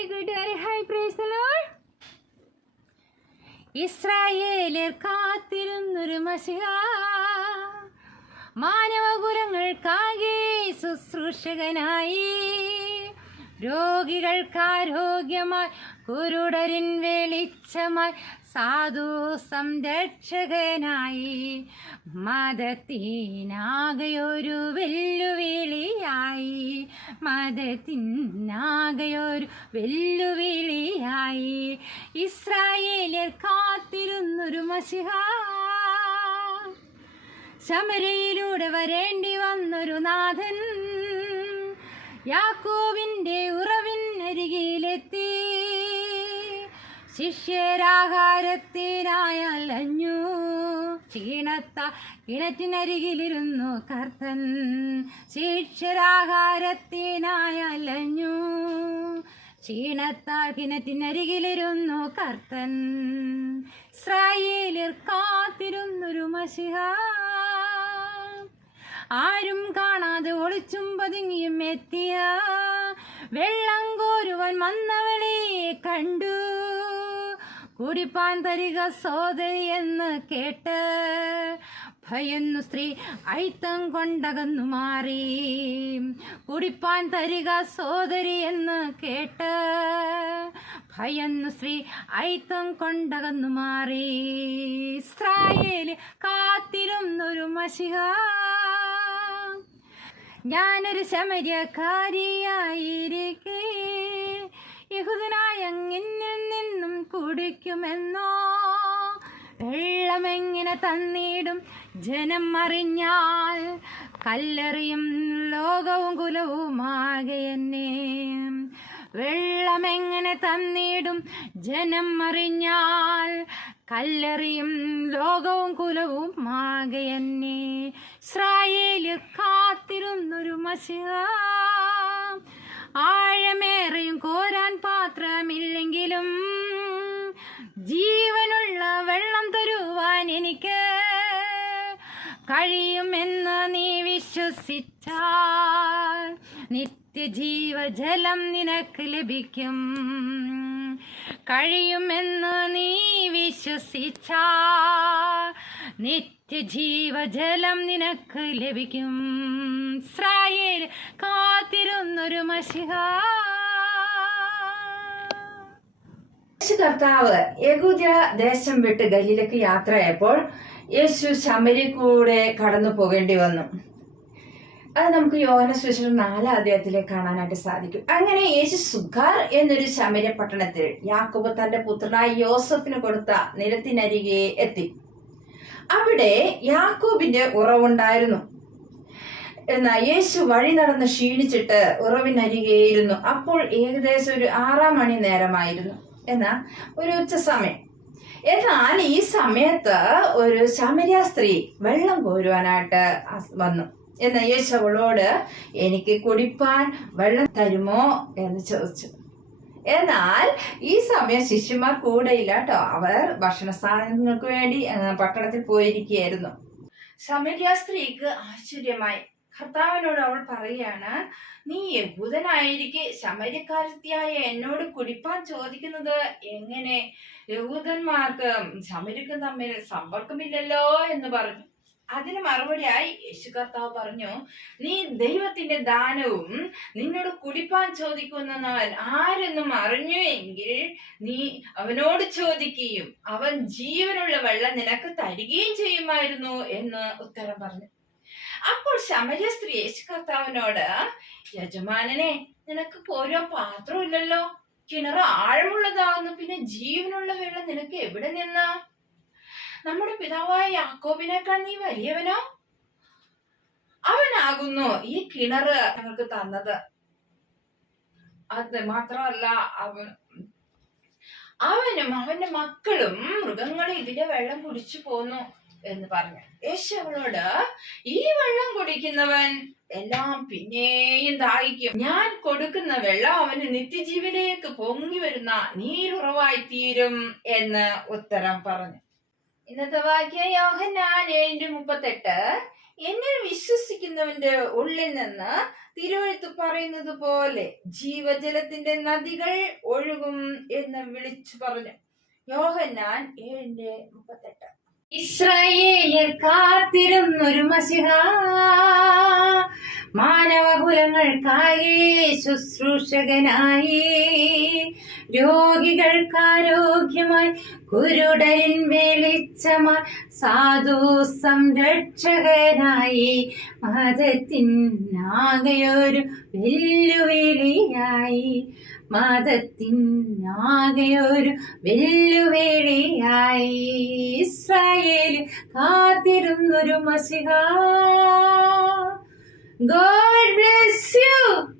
Hi കൂട്ടുകാരെ, hi praise the Lord. ഇസ്രായേലിൽ കാത്തിരുന്നൊരു മശിഹ, മാനവകുലങ്ങൾക്കാകെ ശുശ്രൂഷകനായി, രോഗികൾക്കാരോഗ്യമായി, കുരുടരിൻ വെളിച്ചമായി, സാധു സംരക്ഷകനായി, മതത്തിനാകെയൊരു വെല്ലുവിളിയായി, മതത്തിനാകെയൊരു വെല്ലുവിളിയായി, ഇസ്രായേലിൽ കാത്തിരുന്നൊരു മശിഹ, ശമരയിലൂടെ വരേണ്ടി വന്നൊരു നാഥൻ, യാക്കോബിൻ്റെ ഉറവിനരികിലെത്തി, ശിഷ്യരാഹാരത്തിനായി അലഞ്ഞു, ക്ഷീണത്താൽ കിണറ്റിനരികിലിരുന്നു കർത്തൻ, ശിഷ്യരാഹാരത്തിനായി അലഞ്ഞു, ക്ഷീണത്താൽ കിണറ്റിനരികിലിരുന്നു കർത്തൻ. ഇസ്രായേലിൽ കാത്തിരുന്നൊരു മശിഹ, ആരും കാണാതെ ഒളിച്ചും പതുങ്ങിയും എത്തിയ, വെള്ളം കോരുവാൻ വന്നവളെ കണ്ടു, കുടിപ്പാൻ തരിക സോദരി എന്ന് കേട്ട്, ഭയന്നു സ്ത്രീ അയിത്തം കൊണ്ടകന്നു മാറി, കുടിപ്പാൻ തരിക സോദരി എന്ന് കേട്ട്, ഭയന്നു സ്ത്രീ അയിത്തം കൊണ്ടകന്നു മാറി. ഇസ്രായേലിൽ കാത്തിരുന്നൊരു മശിഹ, ഞാനൊരു ശമര്യക്കാരിയായിരിക്കെ, യഹൂദനായ അങ്ങിന്നിൽ നിന്നും കുടിക്കുമെന്നോ, വെള്ളമെങ്ങനെ തന്നിടും ജനം അറിഞ്ഞാൽ, കല്ലെറിയും ലോകവും കുലവുമാകെ എന്നെ, വെള്ളമെങ്ങനെ തന്നിടും ജനം അറിഞ്ഞാൽ, കല്ലെറിയും ലോകവും കുലവും ആകെ എന്നെ. ഇസ്രായേലിൽ കാത്തിരുന്നൊരു മശിഹ, ആഴമേറെയും കോരാൻ പാത്രമില്ലെങ്കിലും, ജീവനുള്ള വെള്ളം തരുവാൻ എനിക്ക് കഴിയുമെന്ന് നീ വിശ്വസിച്ചാൽ, നിത്യജീവജലം നിനക്ക് ലഭിക്കും. കഴിയുമെന്ന് നീ വിശ്വസിച്ചാൽ, നിത്യജീവജലം നിനക്ക് ലഭിക്കും. ഇസ്രായേൽ കാത്തിരുന്നൊരു മശിഹ. കർത്താവ് യഹൂദ്യ ദേശം വിട്ട് ഗലീലയ്ക്ക് യാത്രയായപ്പോൾ യേശു ശമരി കൂടെ കടന്നു പോകേണ്ടി വന്നു. അത് നമുക്ക് യോഹന്ന സുവിശേഷം 4 അധ്യായത്തിലെ കാണാനായിട്ട് സാധിക്കും. അങ്ങനെ യേശു സുഖാർ എന്നൊരു ശമര്യ പട്ടണത്തിൽ യാക്കോബ് തന്റെ പുത്രനായ യോസഫിന് കൊടുത്ത നിലത്തിനരികെ എത്തി. അവിടെ യാക്കോബിന്റെ ഉറവുണ്ടായിരുന്നു. എന്നാൽ യേശു വഴി നടന്ന് ക്ഷീണിച്ചിട്ട് ഉറവിനരികെ ഇരുന്നു. അപ്പോൾ ഏകദേശം ഒരു 6 മണി നേരമായിരുന്നു, എന്നാൽ ഒരു ഉച്ച സമയം. എന്നാൽ ഈ സമയത്ത് ഒരു ശമര്യ സ്ത്രീ വെള്ളം കോരുവാനായിട്ട് വന്നു. എന്നാൽ യേശു അവളോട്, എനിക്ക് കുടിപ്പാൻ വെള്ളം തരുമോ എന്ന് ചോദിച്ചു. എന്നാൽ ഈ സമയം ശിഷ്യന്മാർ കൂടെയില്ല കേട്ടോ, അവർ ഭക്ഷണ സാധനങ്ങൾക്ക് വേണ്ടി പട്ടണത്തിൽ പോയിരിക്കുകയായിരുന്നു. ശമര്യ സ്ത്രീക്ക് ആശ്ചര്യമായി. കർത്താവിനോട് അവൾ പറയുകയാണ്, നീ യഹൂദനായിരിക്കെ ശമര്യക്കാരത്തിയായ എന്നോട് കുടിപ്പാൻ ചോദിക്കുന്നത് എങ്ങനെ? യഹൂദന്മാർക്ക് ശമര്യക്കും തമ്മിൽ സമ്പർക്കമില്ലല്ലോ എന്ന് പറഞ്ഞു. അതിന് മറുപടിയായി യേശു കർത്താവ് പറഞ്ഞു, നീ ദൈവത്തിന്റെ ദാനവും നിന്നോട് കുടിപ്പാൻ ചോദിക്കുന്നവൻ ആരെന്നും അറിഞ്ഞു എങ്കിൽ നീ അവനോട് ചോദിക്കുകയും അവൻ ജീവനുള്ള വെള്ളം നിനക്ക് തരികയും ചെയ്യുമായിരുന്നു എന്ന് ഉത്തരം പറഞ്ഞു. അപ്പോൾ ശമര്യ സ്ത്രീ യേശു കർത്താവിനോട്, യജമാനനെ, നിനക്ക് കോരുവാൻ പാത്രമില്ലല്ലോ, കിണർ ആഴമുള്ളതാകുന്നു, പിന്നെ ജീവനുള്ള വെള്ളം നിനക്ക് എവിടെ നിന്നാ? നമ്മുടെ പിതാവായ യാക്കോബിനേക്കാൾ നീ വലിയവനോ? അവനാകുന്നു ഈ കിണറ് ഞങ്ങൾക്ക് തന്നത്. അത് മാത്രമല്ല, അവനും അവന്റെ മക്കളും മൃഗങ്ങളും ഇതിന്റെ വെള്ളം കുടിച്ചു പോന്നു എന്ന് പറഞ്ഞു. യേശു അവളോട്, ഈ വെള്ളം കുടിക്കുന്നവൻ എല്ലാം പിന്നെയും ദാഹിക്കും. ഞാൻ കൊടുക്കുന്ന വെള്ളം അവന് നിത്യജീവനിലേക്ക് പൊങ്ങി വരുന്ന നീരുറവായി തീരും എന്ന് ഉത്തരം പറഞ്ഞു. ഇന്നത്തെ വാക്യം യോഹന്നാൻ 7:38. എന്നിൽ വിശ്വസിക്കുന്നവന്റെ ഉള്ളിൽ നിന്ന് തിരുവെഴുത്ത് പറയുന്നത് പോലെ ജീവജലത്തിന്റെ നദികൾ ഒഴുകും എന്ന് വിളിച്ചു പറഞ്ഞു. യോഹന്നാൻ 7:38. ഇസ്രായേലിയർ കാത്തിരുന്നൊരു മശിഹ, മാനവകുലങ്ങൾക്കായി ശുശ്രൂഷകനായി, രോഗികൾക്കാരോഗ്യമായി, കുരുടരിൻ വെളിച്ചമായി, സാധു സംരക്ഷകനായി, മതത്തിനാകെയൊരു വെല്ലുവിളിയായി, മതത്തിനാകെയൊരു വെല്ലുവിളിയായി. ഇസ്രായേൽ കാത്തിരുന്നൊരു മശിഹ. God bless you.